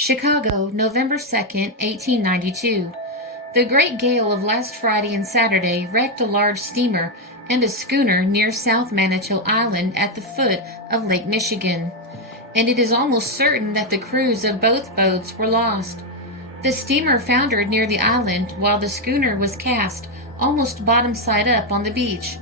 Chicago, November 2nd, 1892. The great gale of last Friday and Saturday wrecked a large steamer and a schooner near South Manitou Island at the foot of Lake Michigan, and it is almost certain that the crews of both boats were lost. The steamer foundered near the island while the schooner was cast almost bottom side up on the beach.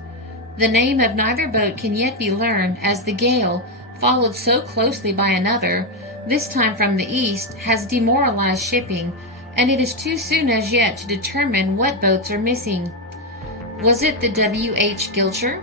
The name of neither boat can yet be learned, as the gale, followed so closely by another, this time from the east, has demoralized shipping, and it is too soon as yet to determine what boats are missing. Was it the W.H. Gilcher?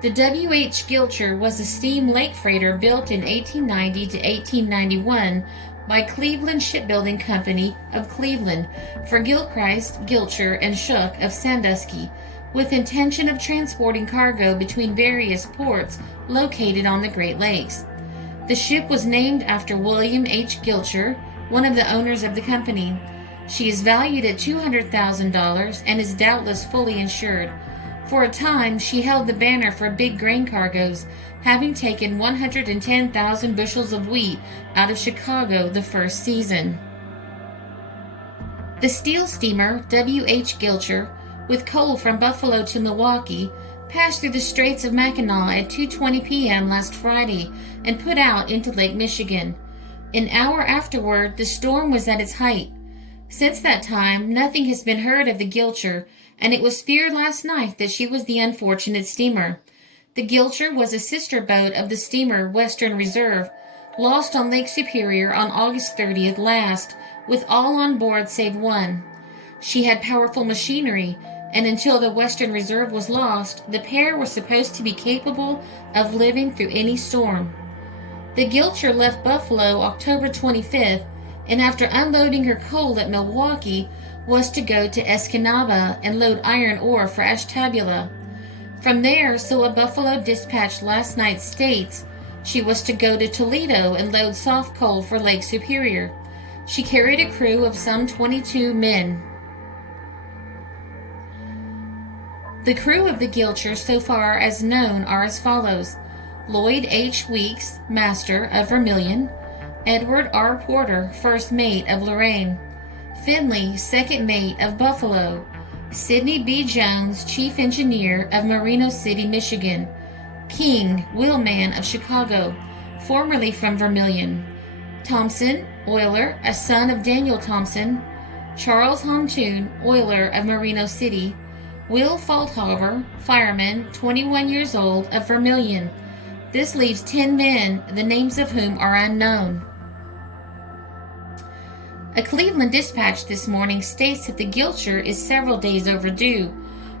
The W.H. Gilcher was a steam lake freighter built in 1890 to 1891 by Cleveland Shipbuilding Company of Cleveland for Gilchrist, Gilcher, and Shook of Sandusky, with intention of transporting cargo between various ports located on the Great Lakes. The ship was named after William H. Gilcher, one of the owners of the company. She is valued at $200,000 and is doubtless fully insured. For a time, she held the banner for big grain cargoes, having taken 110,000 bushels of wheat out of Chicago the first season. The steel steamer W.H. Gilcher, with coal from Buffalo to Milwaukee, passed through the Straits of Mackinac at 2:20 p.m. last Friday and put out into Lake Michigan. An hour afterward, the storm was at its height. Since that time, nothing has been heard of the Gilcher, and it was feared last night that she was the unfortunate steamer. The Gilcher was a sister boat of the steamer Western Reserve, lost on Lake Superior on August 30th last, with all on board save one. She had powerful machinery, and until the Western Reserve was lost, the pair were supposed to be capable of living through any storm. The Gilcher left Buffalo October 25th, and after unloading her coal at Milwaukee, was to go to Escanaba and load iron ore for Ashtabula. From there, so a Buffalo Dispatch last night states, she was to go to Toledo and load soft coal for Lake Superior. She carried a crew of some 22 men. The crew of the Gilcher, so far as known, are as follows: Lloyd H. Weeks, master of Vermilion; Edward R. Porter, first mate of Lorraine; Finley, second mate of Buffalo; Sidney B. Jones, chief engineer of Merino City, Michigan; King, wheelman of Chicago, formerly from Vermilion; Thompson, oiler, a son of Daniel Thompson; Charles Hontoon, oiler of Merino City; Will Faulthaber, fireman, 21 years old, of Vermilion. This leaves 10 men, the names of whom are unknown. A Cleveland Dispatch this morning states that the Gilcher is several days overdue.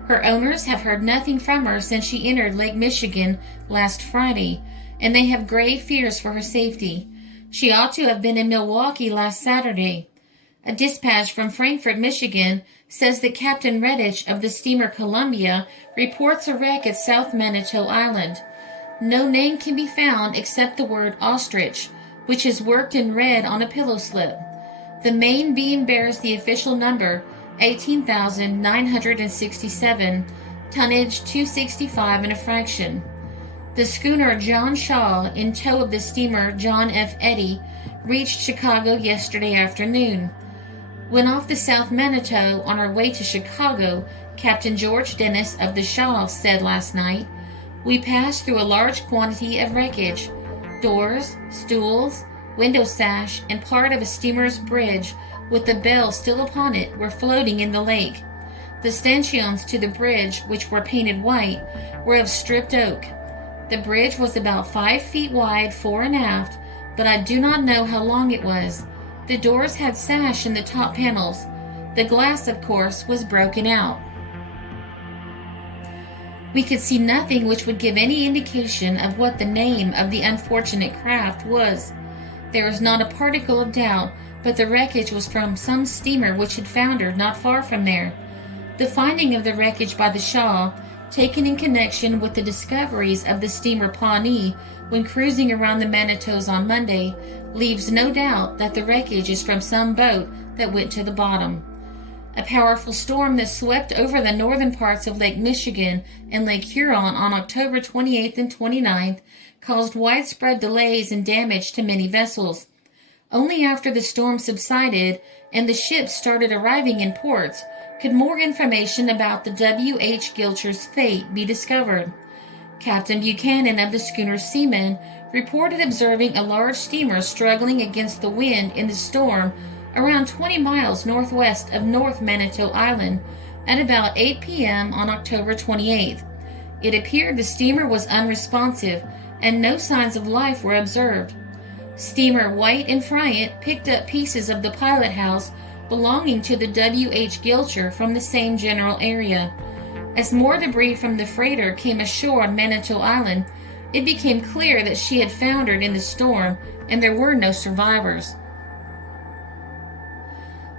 Her owners have heard nothing from her since she entered Lake Michigan last Friday, and they have grave fears for her safety. She ought to have been in Milwaukee last Saturday. A dispatch from Frankfort, Michigan, says that Captain Redditch of the steamer Columbia reports a wreck at South Manitou Island. No name can be found except the word ostrich, which is worked in red on a pillow slip. The main beam bears the official number, 18,967, tonnage 265 and a fraction. The schooner John Shaw, in tow of the steamer John F. Eddy, reached Chicago yesterday afternoon. When off the South Manitou on our way to Chicago, Captain George Dennis of the Shaw said last night, "We passed through a large quantity of wreckage. Doors, stools, window sash, and part of a steamer's bridge with the bell still upon it were floating in the lake. The stanchions to the bridge, which were painted white, were of stripped oak. The bridge was about 5 feet wide fore and aft, but I do not know how long it was. The doors had sash in the top panels. The glass, of course, was broken out. We could see nothing which would give any indication of what the name of the unfortunate craft was. There is not a particle of doubt but the wreckage was from some steamer which had foundered not far from there. The finding of the wreckage by the Shaw, taken in connection with the discoveries of the steamer Pawnee when cruising around the Manitous on Monday, leaves no doubt that the wreckage is from some boat that went to the bottom. A powerful storm that swept over the northern parts of Lake Michigan and Lake Huron on October 28th and 29th caused widespread delays and damage to many vessels. Only after the storm subsided and the ships started arriving in ports could more information about the W.H. Gilcher's fate be discovered. Captain Buchanan of the schooner's seamen reported observing a large steamer struggling against the wind in the storm around 20 miles northwest of North Manitou Island at about 8 p.m. on October 28th. It appeared the steamer was unresponsive and no signs of life were observed. Steamer White and Friant picked up pieces of the pilot house belonging to the W.H. Gilcher from the same general area. As more debris from the freighter came ashore on Manitou Island, it became clear that she had foundered in the storm and there were no survivors.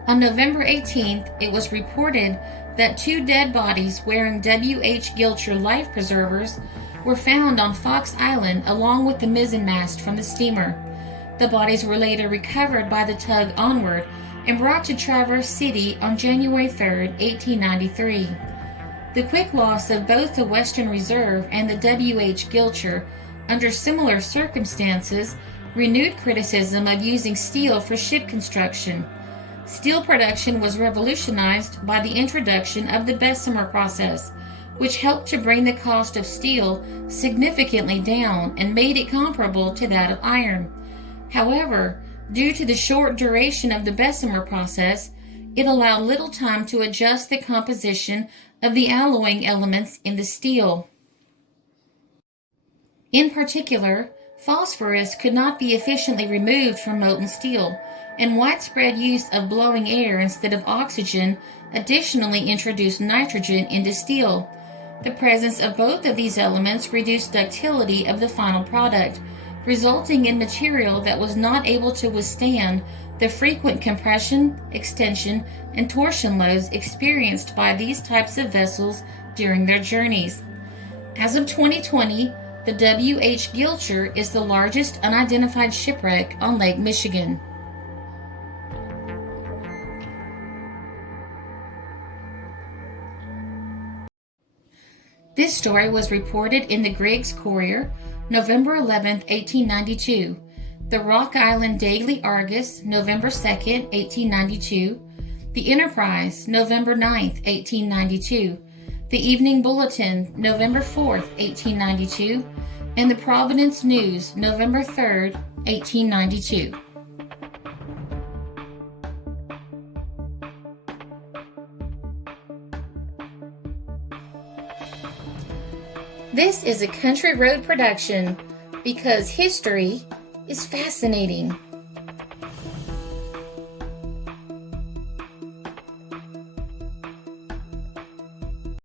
On November 18th, it was reported that 2 dead bodies wearing W.H. Gilcher life preservers were found on Fox Island along with the mizzenmast from the steamer. The bodies were later recovered by the tug Onward and brought to Traverse City on January 3, 1893. The quick loss of both the Western Reserve and the W.H. Gilcher under similar circumstances renewed criticism of using steel for ship construction. Steel production was revolutionized by the introduction of the Bessemer process, which helped to bring the cost of steel significantly down and made it comparable to that of iron. However, due to the short duration of the Bessemer process, it allowed little time to adjust the composition of the alloying elements in the steel. In particular, phosphorus could not be efficiently removed from molten steel, and widespread use of blowing air instead of oxygen additionally introduced nitrogen into steel. The presence of both of these elements reduced ductility of the final product, resulting in material that was not able to withstand the frequent compression, extension, and torsion loads experienced by these types of vessels during their journeys. As of 2020, the W.H. Gilcher is the largest unidentified shipwreck on Lake Michigan. This story was reported in the Griggs Courier, November 11, 1892, the Rock Island Daily Argus, November 2, 1892, the Enterprise, November 9, 1892, the Evening Bulletin, November 4, 1892, and the Providence News, November 3, 1892. This is a Country Road production because history is fascinating.